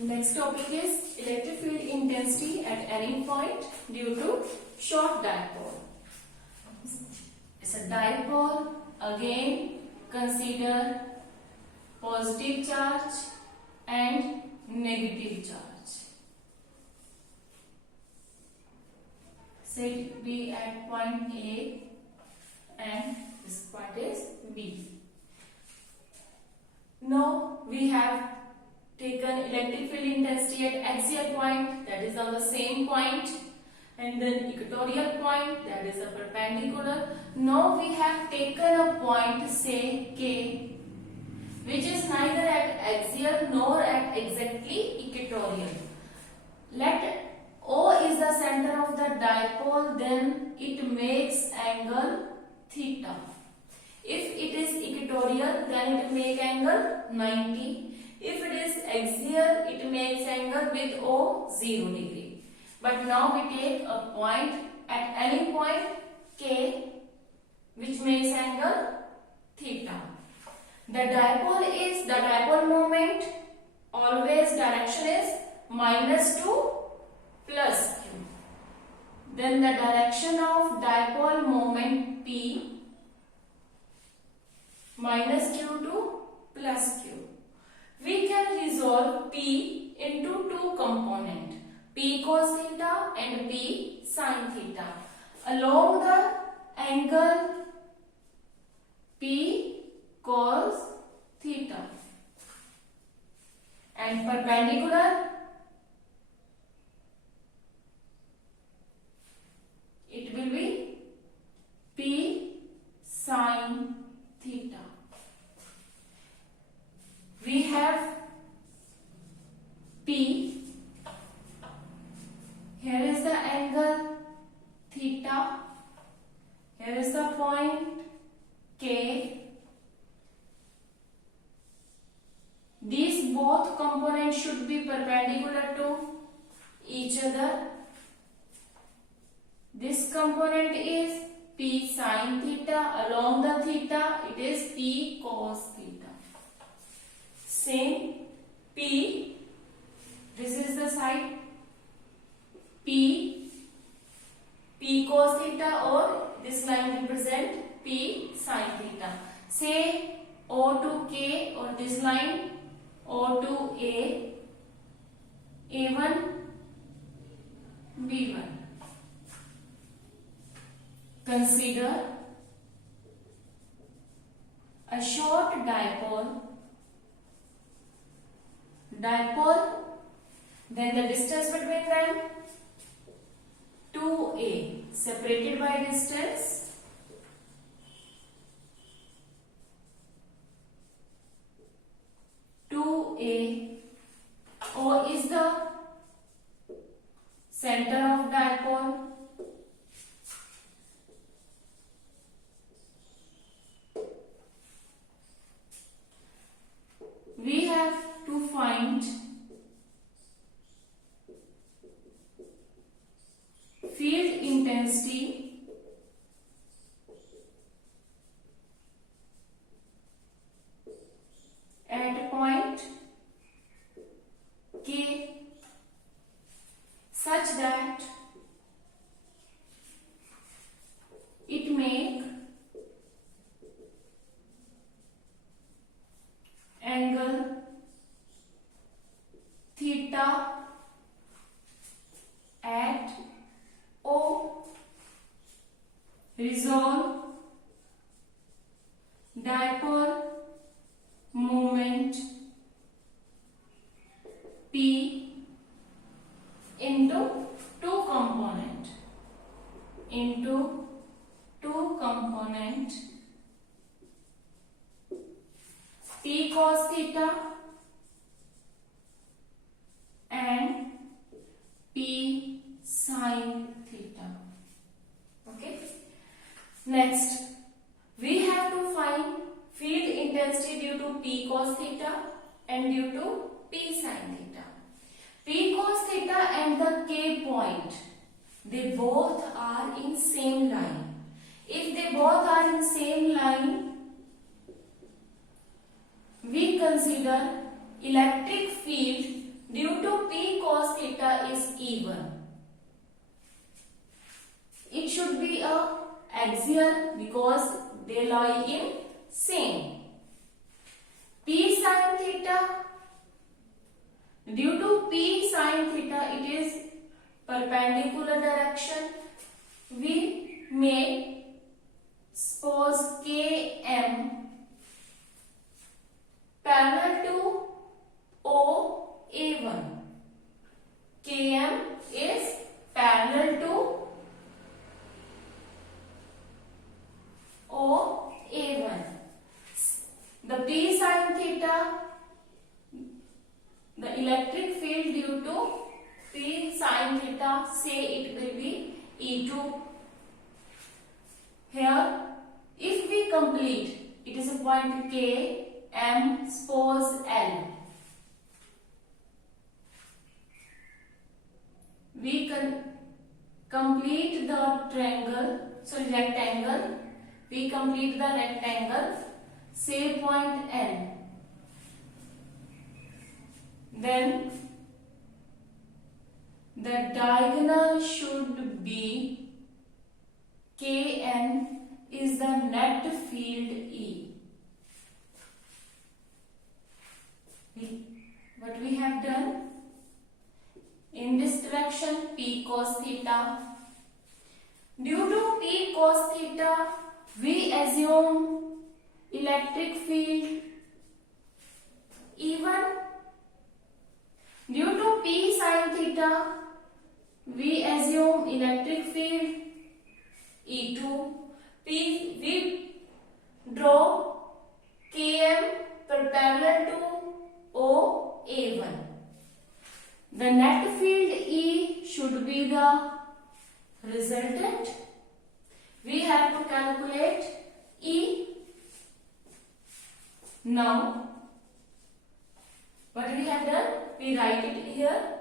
Next topic is electric field intensity at any point due to short dipole. It's a dipole. Again, consider positive charge and negative charge. Say it be at point A and this point is B. Now we have taken electric field intensity at axial point, that is on the same point, and then equatorial point, that is a perpendicular. Now we have taken a point, say K, which is neither at axial nor at exactly equatorial. Let O is the center of the dipole, then it makes angle theta. If it is equatorial, then it makes angle 90. If it is axial, it makes angle with O 0 degree. But now we take a point at any point K, which makes angle theta. The dipole moment, always direction is minus to plus Q. Then the direction of dipole moment P, minus Q to plus Q. We can resolve P into two components, P cos theta and P sin theta. Along the angle P cos theta and perpendicular, it will be P sin theta. We have P, here is the angle theta, here is the point K. These both components should be perpendicular to each other. This component is P sin theta, along the theta it is P cos theta. Same P, this is the side P cos theta, or this line represent P sin theta. Say O to K, or this line O to A, A1, B1. Consider a short dipole, then the distance between them 2a, separated by distance O is the center of dipole. We have to find field intensity at point K such that it make angle theta at O. Resolve dipole moment P into two component P cos theta and P sin theta. Okay. Next, we have to find field intensity due to P cos theta and due to P sin theta. P cos theta and the K point, they both are in same line. If they both are in same line, we consider electric field due to P cos theta is even. It should be a axial because they lie in same. P sin theta, due to P sin theta it is perpendicular direction. We may suppose Km parallel to OA1. Km is parallel to OA1. The P sin theta, the electric field due to P sin theta, say it will be E2. Here, if we complete, it is a point K, M, suppose L. We can complete the rectangle. We complete the rectangle, say point N. Then the diagonal should be Kn is the net field E. What we have done? In this direction, P cos theta. Due to P cos theta, we assume electric field E1. Due to P sin theta, we assume electric field E2. We draw Km parallel to OA1. The net field E should be the resultant. We have to calculate E. Now, what we have done? We write it here.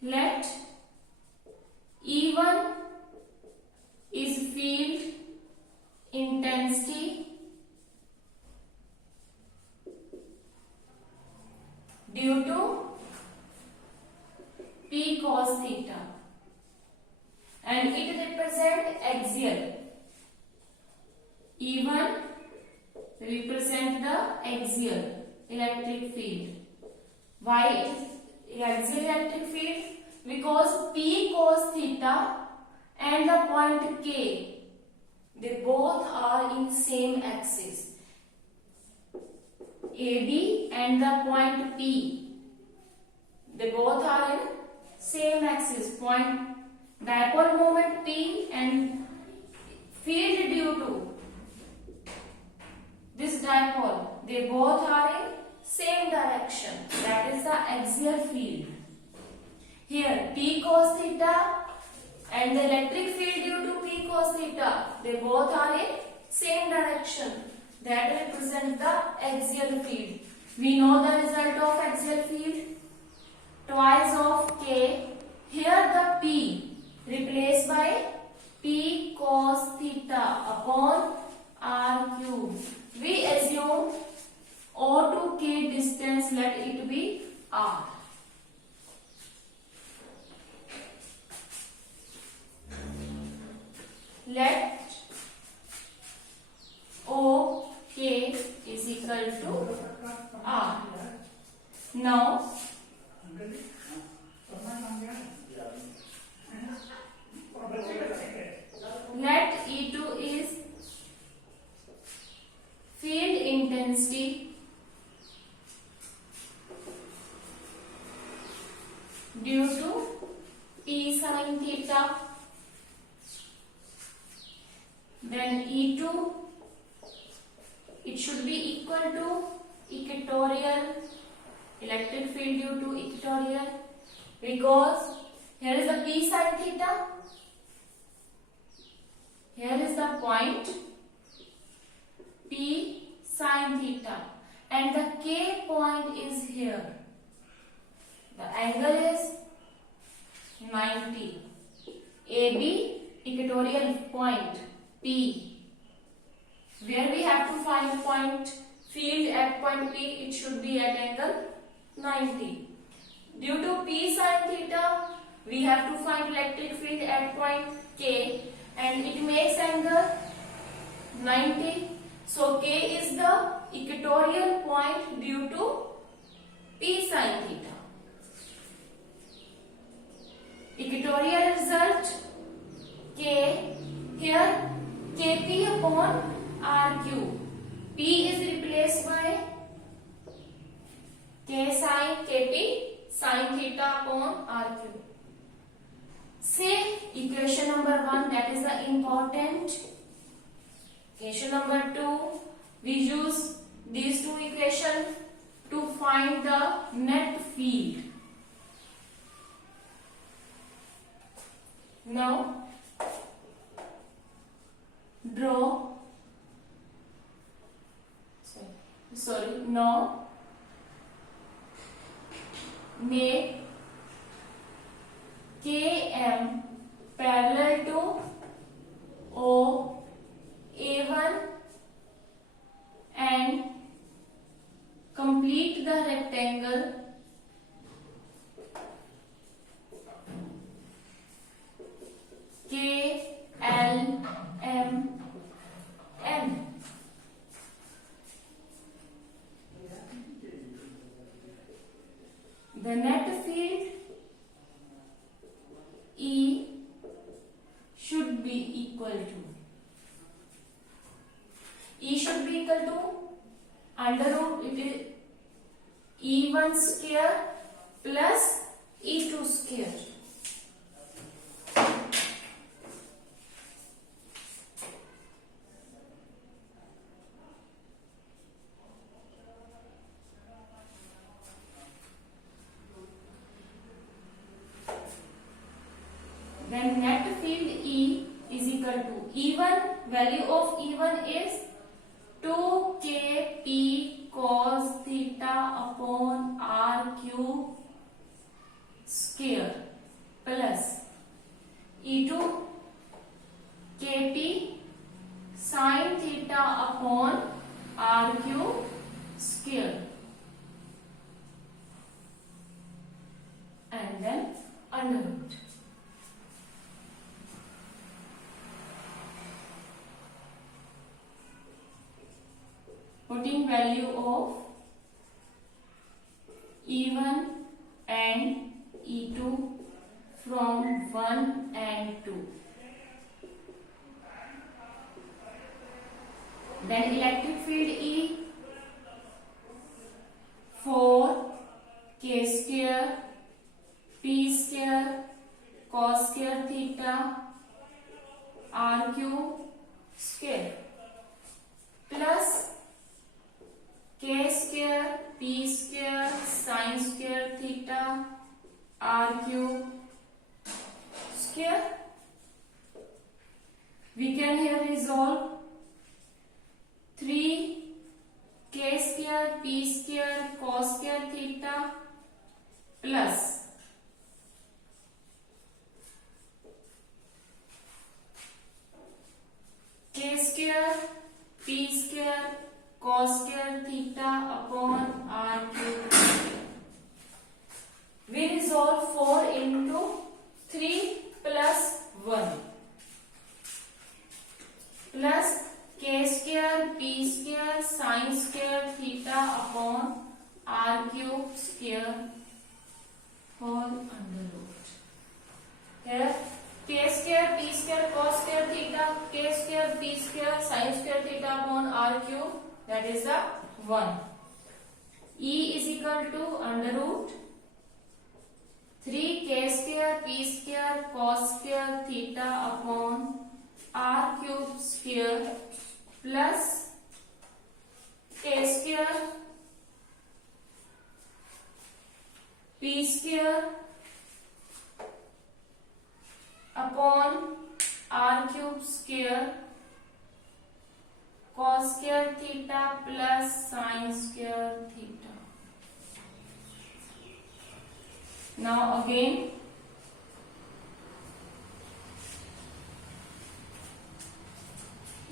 Let E1 is field intensity due to P cos theta, and it represents axial. E1 represent the axial electric field. Why it is axial electric field? Because P cos theta and the point K, they both are in same axis. AB and the point P, they both are in same axis. Point dipole moment P and field due to this dipole, they both are in same direction. That is the axial field. Here P cos theta and the electric field due to P cos theta, they both are in same direction. That represents the axial field. We know the result of axial field. Twice of K. Here the P replaced by P cos theta upon R cube. We assume O to K distance, let it be R. Let O K is equal to R. Now, let E2 is field intensity due to P sin theta. Then E2, it should be equal to equatorial, electric field due to equatorial, because here is the P sin theta, here is the point P sin theta, and the K point is here. The angle is 90. AB, equatorial point P, where we have to find point field at point P, it should be at angle 90. Due to P sin theta, we have to find electric field at point K, and it makes angle 90. So K is the equatorial point due to P sin theta. Equatorial result K, here Kp upon Rq. P is replaced by K sin Kp sin theta upon Rq. Say equation number 1, that is the important. Equation number 2, we use these two equations to find the net field. Now draw. Now make Km parallel to O A1 and complete the rectangle KLMN. The net field E should be equal to under root it is E1 square plus E2 square. Then net field E is equal to E1, value of E1 is 2kp cos theta upon r cube square plus E2 kp sin theta upon r cube square, and then under root. Putting value of E1 and E2 from 1 and 2. Then electric field E 4 K square P square cos square theta R cube square plus K square P square sin square theta R cube square. We can here resolve 3 K square P square cos square theta plus K square P square cos square theta upon r cube. We resolve 4 into 3 plus 1 plus K square P square sin square theta upon r cube square whole under root. Here K square P square cos square theta, K square P square sin square theta upon r cube, that is the 1. E is equal to under root 3 K square P square cos square theta upon r cube square plus K square P square upon r cube square cos square theta plus sin square theta. Now again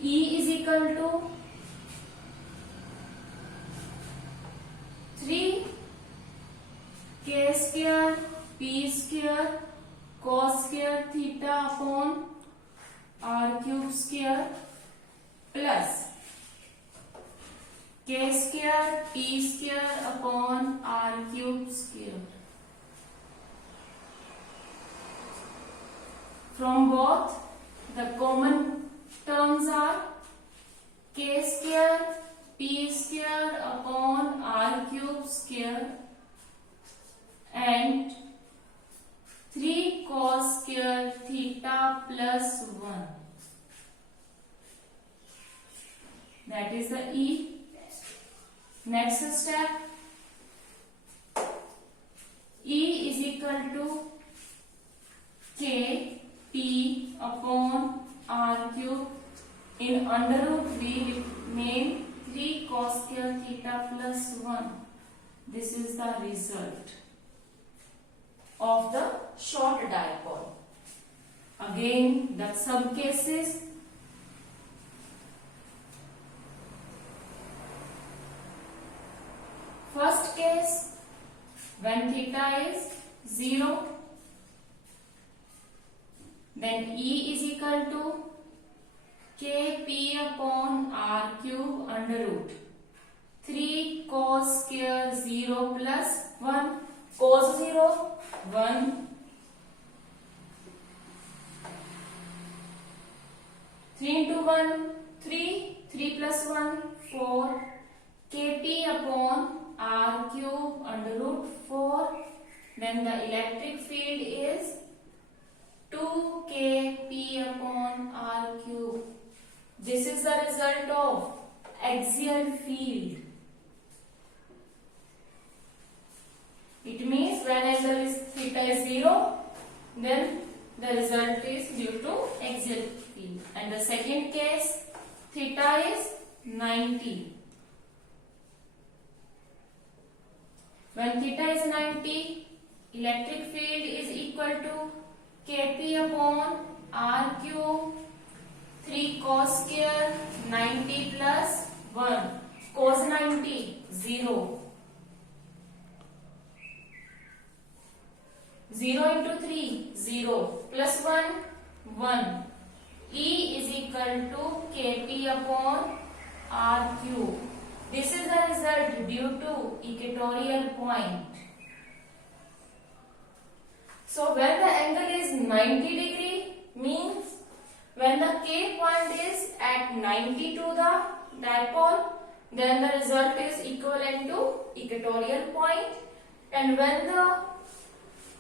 E is equal to square p square cos square theta upon r cube square plus k square p square upon r cube square. From both, the common terms are k square p square upon r cube square and 3 cos square theta plus 1. That is the E. Next step, E is equal to k p upon r cube. In under root we remain 3 cos square theta plus 1. This is the result of the short dipole. Again, the sub cases. First case, when theta is 0, then E is equal to kp upon r cube under root 3 cos square 0 plus 1. Cos 0 1, 3 into 1 3, 3 plus 1 4, kp upon r cube under root 4. Then the electric field is 2 kp upon r cube. This is the result of axial field. It means when angle is theta is 0, then the result is due to axial field. And the second case, theta is 90. When theta is 90, electric field is equal to kp upon r cube 3 cos square 90 plus 1. Cos 90 0. 0 into 3 0 plus 1 1. E is equal to kp upon r cube. This is the result due to equatorial point. So when the angle is 90 degree means when the K point is at 90 to the dipole, then the result is equivalent to equatorial point. And when the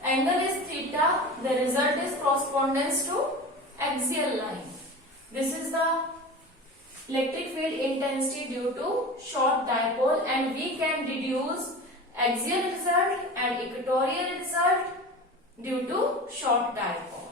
angle is theta, the result is correspondence to axial line. This is the electric field intensity due to short dipole, and we can deduce axial result and equatorial result due to short dipole.